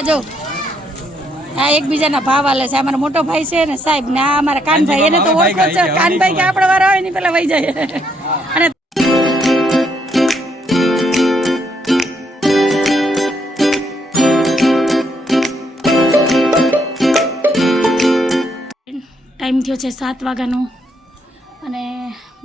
આ જો આ એકબીજાના ભાવ આલે છે. અમારો મોટો ભાઈ છે ને સાહેબ ને આ અમારા કાનભાઈ એને તો ઓળખો છે. કાનભાઈ કે આપણે વાર આવે ને પેલા વહી જાય. અને ટાઈમ થયો છે સાત વાગ્યાનો. અને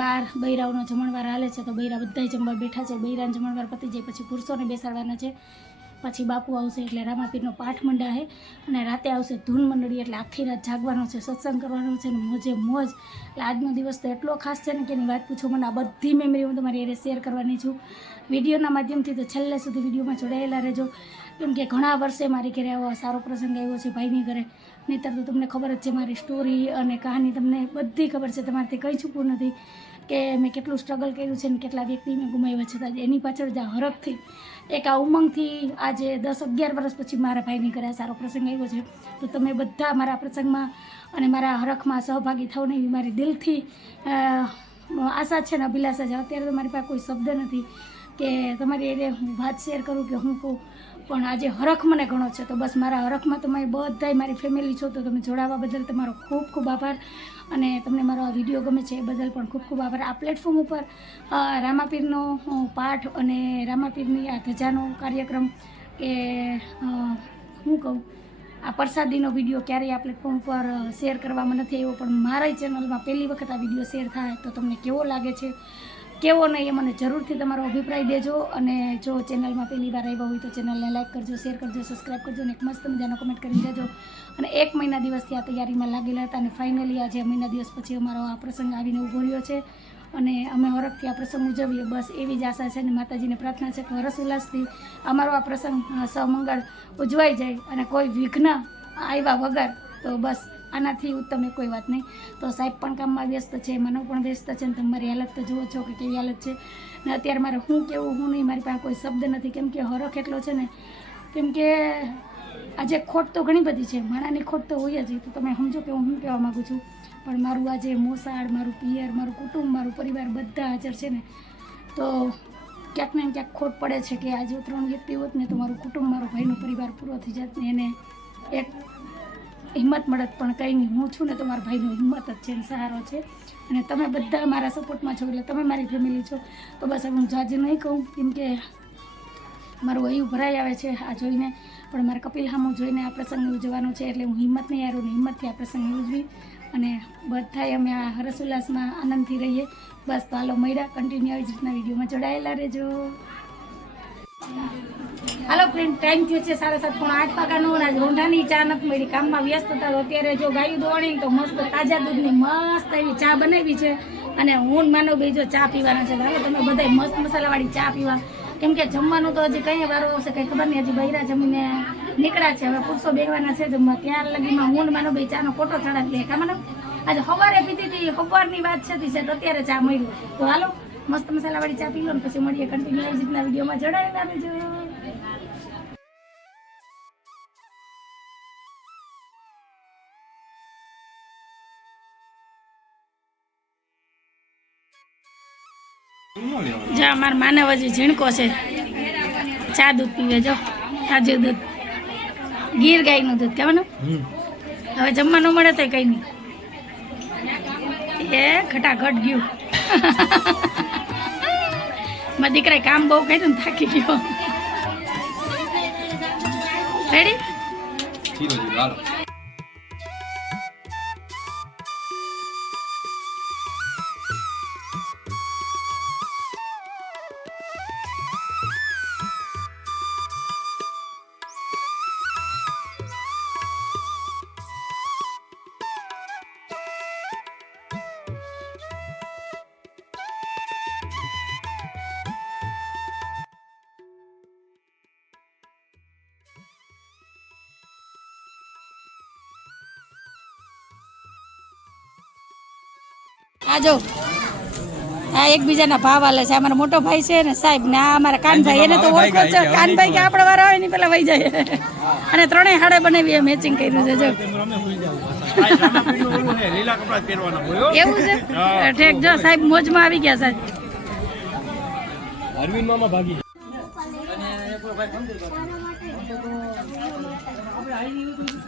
બાર બૈરાઓનો જમણવાર હાલે છે. તો બૈરા બધાય જમવા બેઠા છે. બૈરાને જમણવાર પતી જાય પછી પુરુષોને બેસાડવાના છે. પછી બાપુ આવશે એટલે રામાપીરનો પાઠ મંડાશે અને રાતે આવશે ધૂન મંડળી એટલે આખી રાત જાગવાનો છે, સત્સંગ કરવાનો છે અને મોજે મોજ. એટલે આજનો દિવસ તો એટલો ખાસ છે ને કે એની વાત પૂછો મને આ બધી મેમરી હું તમારી એને શેર કરવાની છું. વિડીયોના માધ્યમથી તો છેલ્લે સુધી વિડીયોમાં જોડાયેલા રહેજો. કેમ કે ઘણા વર્ષે મારી ઘરે આવો સારો પ્રસંગ આવ્યો છે ભાઈની ઘરે. નહીંતર તો તમને ખબર જ છે મારી સ્ટોરી અને કહાની તમને બધી ખબર છે, તમારાથી કંઈ છૂપું નથી કે મેં કેટલું સ્ટ્રગલ કર્યું છે ને કેટલા વ્યક્તિ મેં ગુમાવ્યા છે. એની પાછળ જે હરખથી એક આ ઉમંગથી આજે દસ અગિયાર વર્ષ પછી મારા ભાઈની ઘરે સારો પ્રસંગ આવ્યો છે. તો તમે બધા મારા પ્રસંગમાં અને મારા હરખમાં સહભાગી થાવ ને એવી મારી દિલથી આશા છે ને અભિલાષા છે. અત્યારે તો મારી પાસે કોઈ શબ્દ નથી કે તમારી એને હું વાત શેર કરું કે હું કહું. પણ આજે હરખ મને ઘણો છે. તો બસ મારા હરખમાં તમે બધાય મારી ફેમિલી છો, તો તમે જોડાવા બદલ તમારો ખૂબ ખૂબ આભાર. અને તમને મારો આ વીડિયો ગમે છે એ બદલ પણ ખૂબ ખૂબ આભાર. આ પ્લેટફોર્મ ઉપર રામાપીરનો પાઠ અને રામાપીરની આ ધજાનો કાર્યક્રમ કે હું કહું, આ પ્રસાદીનો વીડિયો ક્યારેય આ પ્લેટફોર્મ ઉપર શેર કરવામાં નથી આવ્યો. પણ મારા ચેનલમાં પહેલી વખત આ વીડિયો શેર થાય તો તમને કેવો લાગે છે? કેવો નહીં એ મને જરૂરથી તમારો અભિપ્રાય દેજો અને જો ચેનલમાં પહેલી વાર આવ્યા હોય તો ચેનલને લાઈક કરજો શેર કરજો સબસ્ક્રાઈબ કરજો અને એક મસ્ત મજાનો કમેન્ટ કરીને જજો અને એક મહિના દિવસથી આ તૈયારીમાં લાગેલા હતા અને ફાઇનલી આજે મહિના દિવસ પછી અમારો આ પ્રસંગ આવીને ઊભો રહ્યો છે. અને અમે હરખથી આ પ્રસંગ ઉજવીએ. બસ એવી જ આશા છે અને માતાજીને પ્રાર્થના છે કે હરસ ઉલ્લાસથી અમારો આ પ્રસંગ સૌ મંગળ ઉજવાઈ જાય અને કોઈ વિઘ્ન આવ્યા વગર તો બસ આનાથી એ કોઈ વાત નહીં. તો સાહેબ પણ કામમાં વ્યસ્ત છે, મનો પણ વ્યસ્ત છે ને તમારી હાલત તો જુઓ છો કે કેવી હાલત છે. ને અત્યારે મારે હું કેવું, હું નહીં, મારી પાસે કોઈ શબ્દ નથી. કેમ કે હરખ એટલો છે ને, કેમ કે આજે ખોટ તો ઘણી બધી છે. માણાની ખોટ તો હોય જ તો તમે સમજો કે હું શું કહેવા માગું છું? પણ મારું આજે મોસાળ, મારું પિયર, મારું કુટુંબ, મારું પરિવાર બધા હાજર છે ને. તો ક્યાંક ને ક્યાંક ખોટ પડે છે કે આજે ત્રણ વ્યક્તિ હોત ને તો મારું કુટુંબ, મારો ભાઈનો પરિવાર પૂરો થઈ જાત ને એને એક હિંમત મળત પણ કંઈ નહીં. હું છું ને તો મારા ભાઈનો હિંમત જ છે ને સહારો છે. અને તમે બધા મારા સપોર્ટમાં છો એટલે તમે મારી ફેમિલી છો. તો બસ હવે હું જાજે નહીં કહું, કેમ કે મારું વયું ભરાઈ આવે છે આ જોઈને. પણ મારા કપિલ હામું જોઈને આ પ્રસંગ ઉજવવાનો છે એટલે હું હિંમત નહીં હારું ને હિંમતથી આ પ્રસંગ ઉજવી અને બધાય અમે આ હરસ ઉલ્લાસમાં આનંદથી રહીએ. બસ તો હાલો મળ્યા. કન્ટિન્યુ આવી જ રીતના વિડીયોમાં જોડાયેલા રહેજો. હાલો ફ્રેન્ડ ટાઈમ થયો છે સાડા સાત પણ આઠ વાગ્યાનો આજ રોંઢાની ચા નથી મળી. કામમાં વ્યસ્ત હતા અત્યારે જો ગાયું દોડી તો મસ્ત તાજા દૂધની મસ્ત એવી ચા બનાવી છે. અને હું માનો બીજો ચા પીવાના છે. બરાબર તમે બધા મસ્ત મસાલાવાળી ચા પીવા. કેમ કે જમવાનું તો હજી કંઈ વારો આવશે, કંઈ ખબર નહીં. હજી બૈરા જમીને નીકળ્યા છે. હવે પુરુષો બેવાના છે જમવા. ત્યાર લગીમાં હું માનો ભાઈ ચાનો કોટો ચડાવી લે કા માનવ આજે સવારે પીધી હતી, સવારની વાત છે અત્યારે ચા મળ્યું તો હાલો મસ્ત મસાલાવાળી ચા પી લો ને પછી મળીએ કન્ટિન્યુ આવી રીતના વિડીયોમાં. જોડાયેલા રહેજો. જો અમાર માનવ હજી ઝીણકો છે. ચા દૂધ પીવે જો. તાજું દૂધ. ગીર ગાયનું દૂધ કહેવાનું હવે જમવાનું મળે તો કઈ નહીં. એ ખટાખટ ગયું. મારા દીકરાએ કામ બહુ કર્યું ને થાકી ગયો. રેડી આ જો આ એકબીજાના ભાવ આલે છે. અમારો મોટો ભાઈ છે ને સાહેબ ને આ અમારા કાનભાઈ એને તો ઓળખો છે. કાનભાઈ કે આપણે વાર આવે ને પેલા વહી જાય. અને ત્રણેય હાડે બનાવી મેચિંગ કર્યું છે જો. લીલા કપડા પહેરવાના હોય એવું છે? ઠેક જો સાહેબ મોજમાં આવી ગયા સાહેબ. અરવિંદ મામા ભાગી અને એક ભાઈ વાગી ગઈ છે.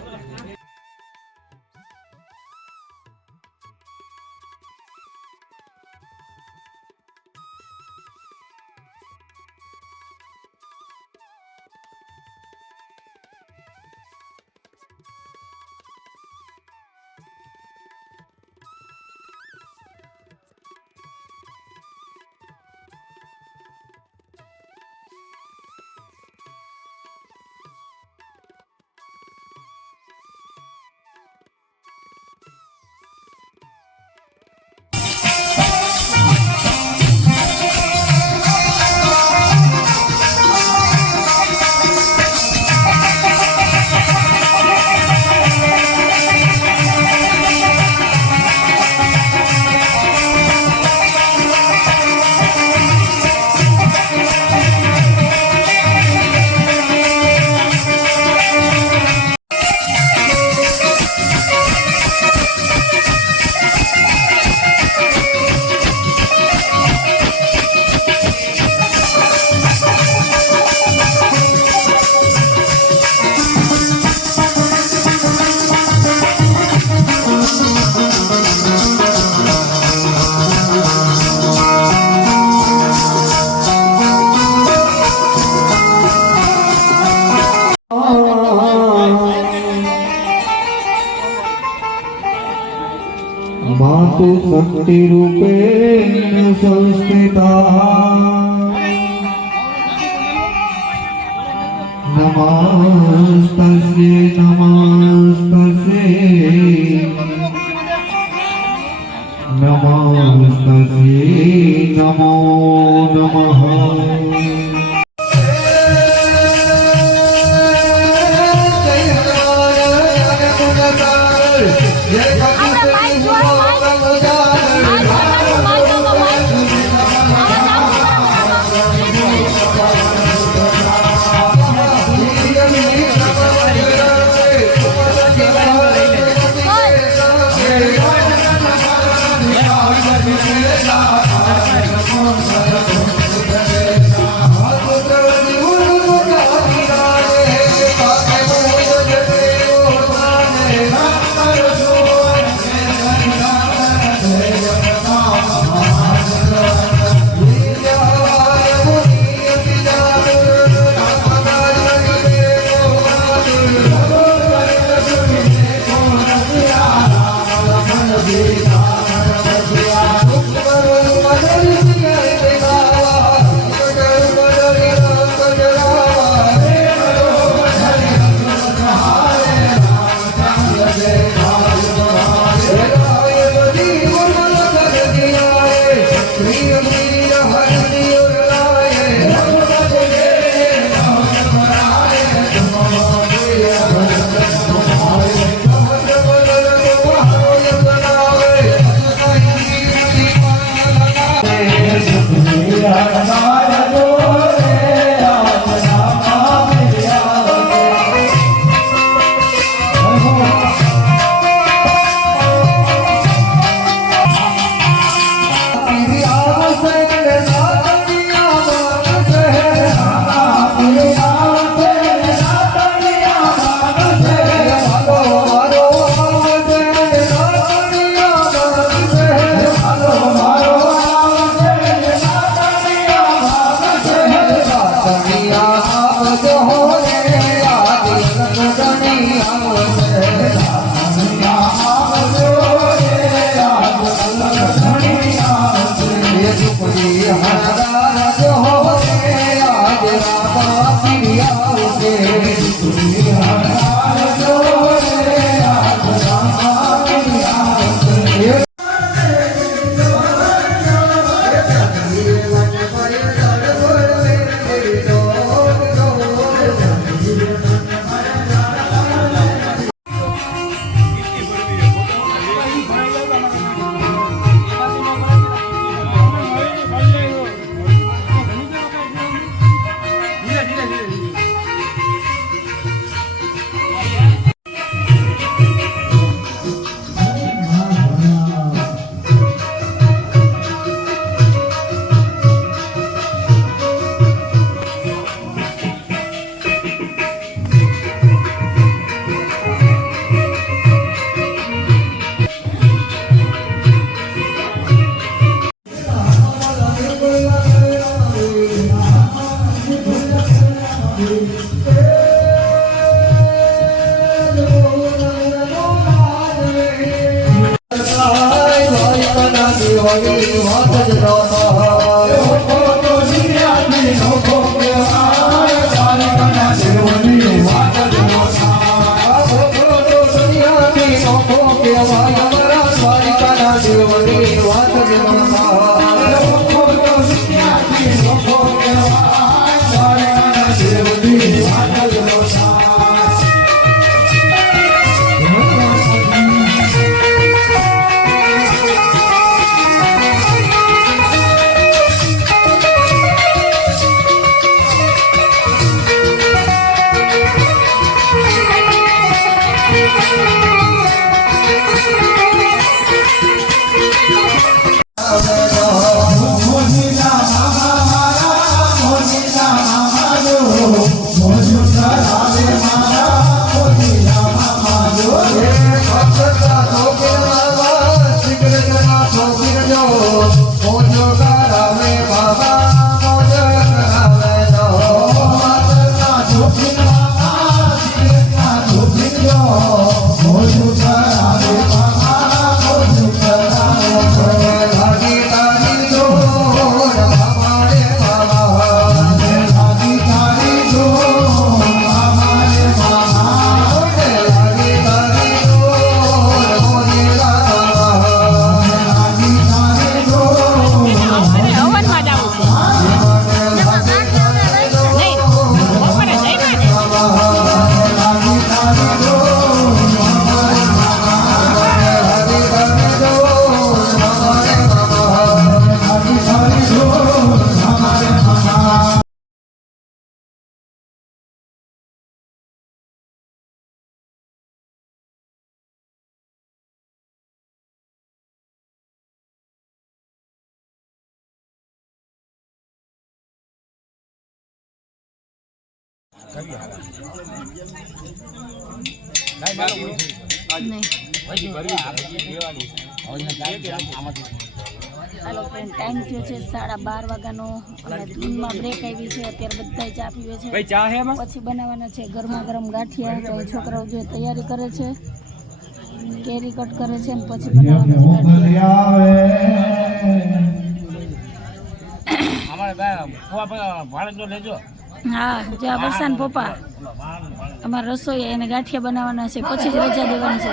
शक्तिरूपेण संस्थिता नमास्तस्ये नमास्तस्ये नमास्तस्ये नमो नमः Yeah, વાત જ ન Oh. હાલો ફ્રેન્ડ ટાઈમ થયો છે સાડા બાર વાગ્યાનો. અને ધૂનમાં બ્રેક આવી છે. અત્યારે બધા ચા પીવે છે. પછી બનાવવાના છે ગરમા ગરમ ગાંઠિયા. તો છોકરાઓ જે તૈયારી કરે છે કેરી કટ કરે છે ને પછી બનાવવાના છે ગાંઠિયા. હા, જે આ વરસાદ પપ્પા. અમારા રસોઈ એને ગાંઠિયા બનાવવાના છે, પછી જ રજા દેવાની છે.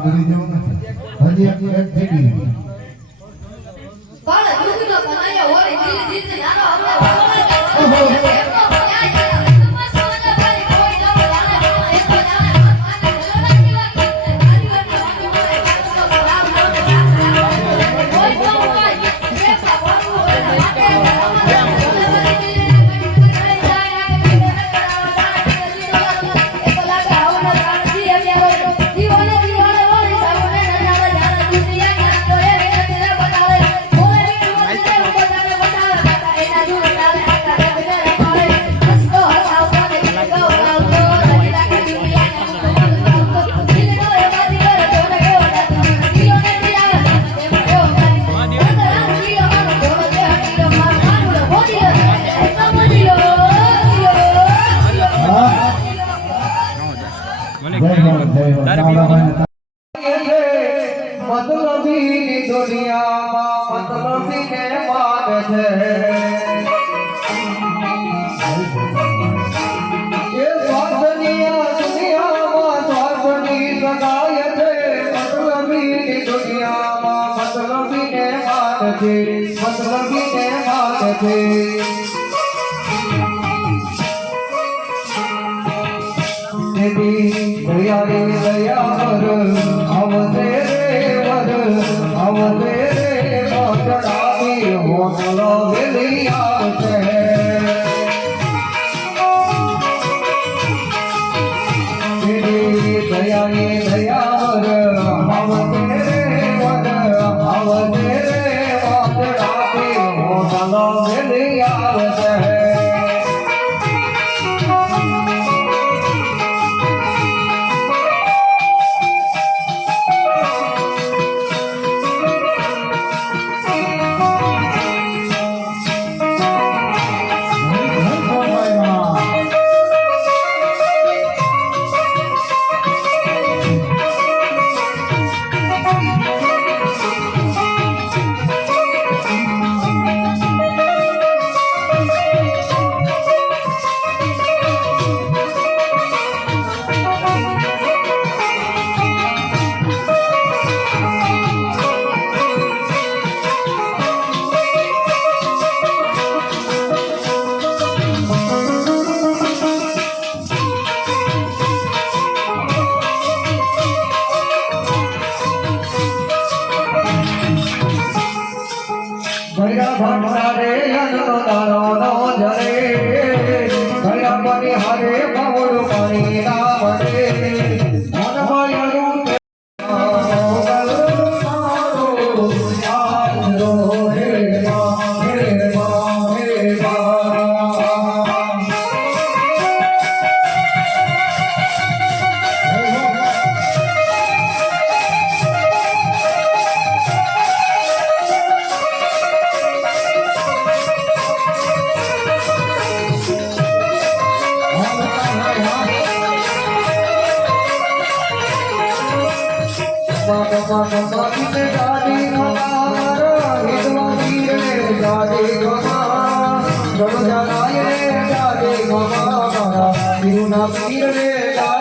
પાણીપુરી જેવું નથી. હજી એક એક થઈ ગઈ બાળક દુઃખનો કમાયો હોય ધીરે ધીરે નાનો અમને માન છે દેવી દયા વર અવધે રે આવતે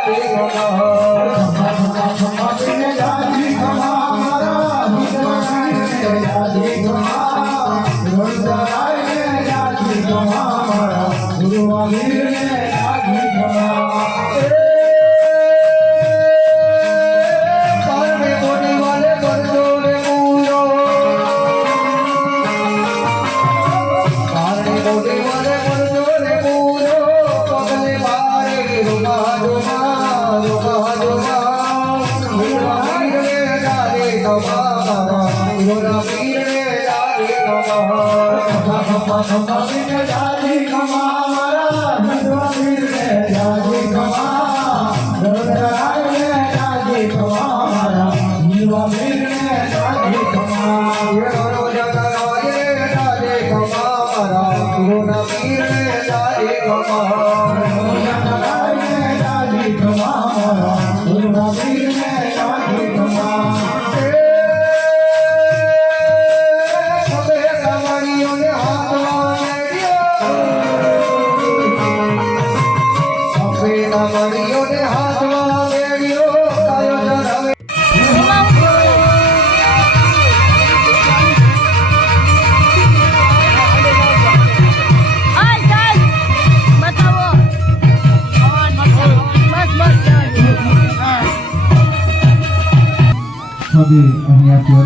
হরি મણીઓને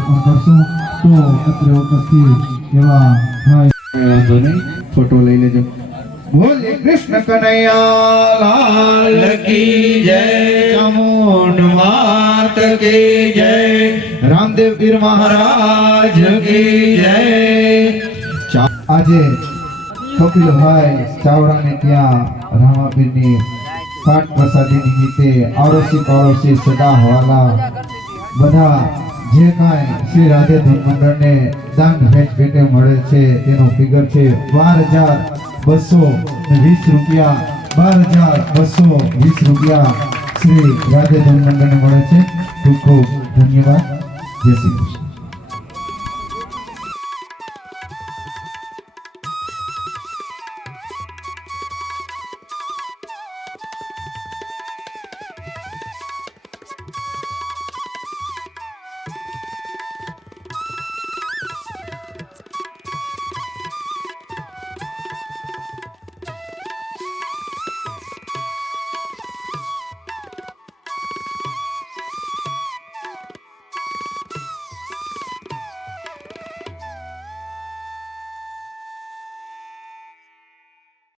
અર્પણ કરશું તો અત્રે ઉપસ્થિત એવા ભાઈ વાંધો નહીં ફોટો લઈ લેજો બોલે કૃષ્ણ કનૈયા લાલ કી જય ચામુંડ માત કી જય રામદેવ પીર મહારાજ કી જય આજે કપિલભાઈ ચાવડાને ત્યાં રામાપીરની પાઠ પ્રસાદી નિમિત્તે આરોસી પાડોશી સગા હવાલા બધા જે કાંઈ શ્રી રાધે ધૂન મંડળને દાન ભેટ ભેટે મળે છે, તેનો ફિગર છે બાર હજાર બસો વીસ રૂપિયા. બાર હજાર બસો વીસ રૂપિયા શ્રી રાધે ધૂન મંડળને મળે છે. ખૂબ ખૂબ ધન્યવાદ. જય શ્રી કૃષ્ણ.